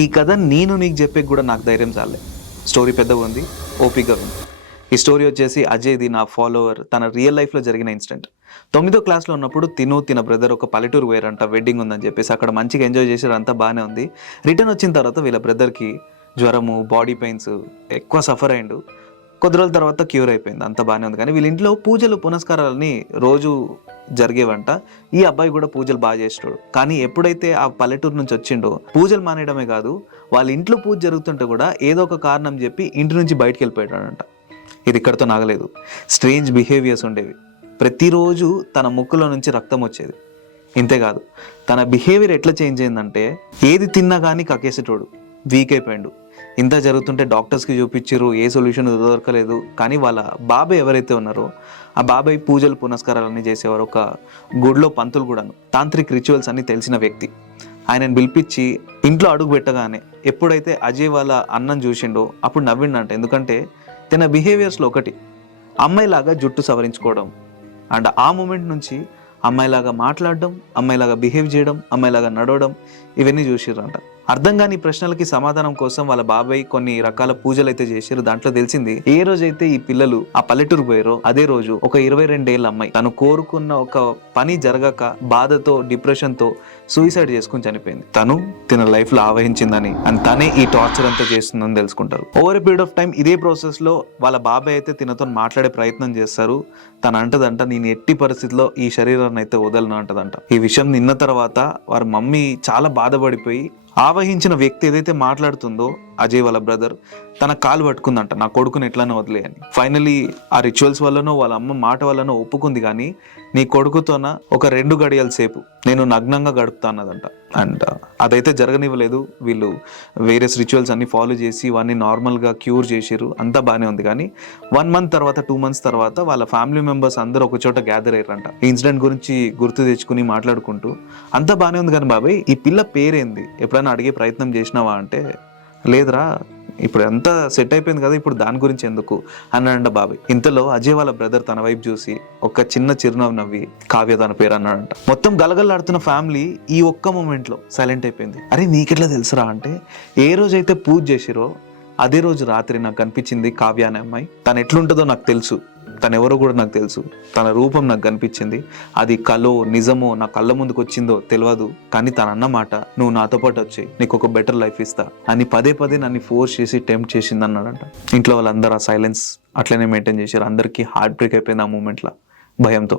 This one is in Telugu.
ఈ కథ నేను నీకు చెప్పే కూడా నాకు ధైర్యం చాలే. స్టోరీ పెద్దగా ఉంది, ఓపికగా ఉంది. ఈ స్టోరీ వచ్చేసి అజయ్ది, నా ఫాలోవర్, తన రియల్ లైఫ్లో జరిగిన ఇన్సిడెంట్. 9వ క్లాస్లో ఉన్నప్పుడు తిన బ్రదర్ ఒక పల్లెటూరు పోయారంట, వెడ్డింగ్ ఉందని చెప్పేసి. అక్కడ మంచిగా ఎంజాయ్ చేశారు, అంతా బాగానే ఉంది. రిటర్న్ వచ్చిన తర్వాత వీళ్ళ బ్రదర్కి జ్వరము, బాడీ పెయిన్స్, ఎక్కువ సఫర్ అయ్యిండు. కొద్ది రోజుల తర్వాత క్యూర్ అయిపోయింది, అంత బాగానే ఉంది. కానీ వీళ్ళ ఇంట్లో పూజలు పునస్కారాలని రోజు జరిగేవంట. ఈ అబ్బాయి కూడా పూజలు బాగా చేస్తాడు. కానీ ఎప్పుడైతే ఆ పల్లెటూరు నుంచి వచ్చిండో, పూజలు మానేయడమే కాదు, వాళ్ళ ఇంట్లో పూజ జరుగుతుంటే కూడా ఏదో ఒక కారణం చెప్పి ఇంటి నుంచి బయటకు వెళ్ళిపోయాడంట. ఇది ఇక్కడితో నాగలేదు. స్ట్రేంజ్ బిహేవియర్స్ ఉండేవి. ప్రతిరోజు తన ముక్కులో నుంచి రక్తం వచ్చేది. ఇంతేకాదు, తన బిహేవియర్ ఎట్లా చేంజ్ అయిందంటే, ఏది తిన్నా కానీ కక్కేసేటోడు, వీక్ అయిపోయాడు. ఇంత జరుగుతుంటే డాక్టర్స్కి చూపించారు, ఏ సొల్యూషన్ దొరకలేదు. కానీ వాళ్ళ బాబాయ్ ఎవరైతే ఉన్నారో, ఆ బాబాయ్ పూజలు పునస్కారాలన్నీ చేసేవారు. ఒక గుడిలో పంతులు కూడాను, తాంత్రిక్ రిచువల్స్ అన్నీ తెలిసిన వ్యక్తి. ఆయనను పిలిపించి ఇంట్లో అడుగు పెట్టగానే ఎప్పుడైతే అజయ్ వాళ్ళ అన్నం చూసిండో అప్పుడు నవ్విండంట. ఎందుకంటే తన బిహేవియర్స్లో ఒకటి, అమ్మాయిలాగా జుట్టు సవరించుకోవడం, అండ్ ఆ మూమెంట్ నుంచి అమ్మాయిలాగా మాట్లాడడం, అమ్మాయిలాగా బిహేవ్ చేయడం, అమ్మాయిలాగా నడవడం, ఇవన్నీ చూసిర్రంట. అర్థం కాని ప్రశ్నలకి సమాధానం కోసం వాళ్ళ బాబాయ్ కొన్ని రకాల పూజలు అయితే చేశారు. దాంట్లో తెలిసింది, ఏ రోజైతే ఈ పిల్లలు ఆ పల్లెటూరు పోయారో అదే రోజు ఒక 22 ఏళ్ళ అమ్మాయి తను కోరుకున్న ఒక పని జరగక బాధతో, డిప్రెషన్తో సూసైడ్ చేసుకుని చనిపోయింది. తను తన లైఫ్ లో ఆవహించిందని, అండ్ తనే ఈ టార్చర్ అంతా చేస్తుందని తెలుసుకుంటారు. Over a period of time ఇదే ప్రాసెస్ లో వాళ్ళ బాబాయ్ అయితే తినతో మాట్లాడే ప్రయత్నం చేస్తారు. తను అంటదంట, నేను ఎట్టి పరిస్థితిలో ఈ శరీరాన్ని అయితే వదలను అంటదంట. ఈ విషయం నిన్న తర్వాత వారి మమ్మీ చాలా బాధపడిపోయి, ఆవహించిన వ్యక్తి ఏదైతే మాట్లాడుతుందో అజయ్ వాళ్ళ బ్రదర్, తన కాలు పట్టుకుందంట, నా కొడుకుని ఎట్లానే వదిలే అని. ఫైనలీ ఆ రిచువల్స్ వల్లనో వాళ్ళ అమ్మ మాట వల్లనో ఒప్పుకుంది. కానీ నీ కొడుకుతోన ఒక 2 గడియల సేపు నేను నగ్నంగా గడుపుతా అన్నదంట. అండ్ అదైతే జరగనివ్వలేదు. వీళ్ళు వేరియస్ రిచువల్స్ అన్ని ఫాలో చేసి ఇవన్నీ నార్మల్గా క్యూర్ చేసారు, అంతా బాగానే ఉంది. కానీ 1 మంత్ తర్వాత, 2 మంత్స్ తర్వాత వాళ్ళ ఫ్యామిలీ మెంబర్స్ అందరూ ఒక చోట గ్యాదర్ అయ్యారంట. ఈ ఇన్సిడెంట్ గురించి గుర్తు తెచ్చుకుని మాట్లాడుకుంటూ, అంతా బాగానే ఉంది కానీ బాబాయ్, ఈ పిల్ల పేరేంది, ఎప్పుడైనా అడిగే ప్రయత్నం చేసినావా అంటే, లేదురా, ఇప్పుడు అంతా సెట్ అయిపోయింది కదా, ఇప్పుడు దాని గురించి ఎందుకు అన్నాడంట బాబాయ్. ఇంతలో అజయ్ వాళ్ళ బ్రదర్ తన వైపు చూసి ఒక చిన్న చిరునవ్వు నవ్వి, కావ్య తన పేరు అన్నాడంట. మొత్తం గలగలాడుతున్న ఫ్యామిలీ ఈ ఒక్క మూమెంట్ లో సైలెంట్ అయిపోయింది. అరే నీకెట్లా తెలుసురా అంటే, ఏ రోజైతే పూజ చేసిరో అదే రోజు రాత్రి నాకు కనిపించింది కావ్య అనే అమ్మాయి. తను ఎట్లుంటుందో నాకు తెలుసు, తను ఎవరో కూడా నాకు తెలుసు, తన రూపం నాకు కనిపించింది. అది కలో నిజమో నా కళ్ళ ముందుకు వచ్చిందో తెలియదు. కానీ తన అన్నమాట, నువ్వు నాతో పాటు వచ్చాయి, నీకు ఒక బెటర్ లైఫ్ ఇస్తా అని పదే నన్ను ఫోర్స్ చేసి టెంప్ట్ చేసింది అన్నాడంట. ఇంట్లో వాళ్ళందరూ ఆ సైలెన్స్ అట్లనే మెయింటైన్ చేశారు. అందరికీ హార్ట్ బ్రేక్ అయిపోయింది ఆ మూమెంట్లో, భయంతో.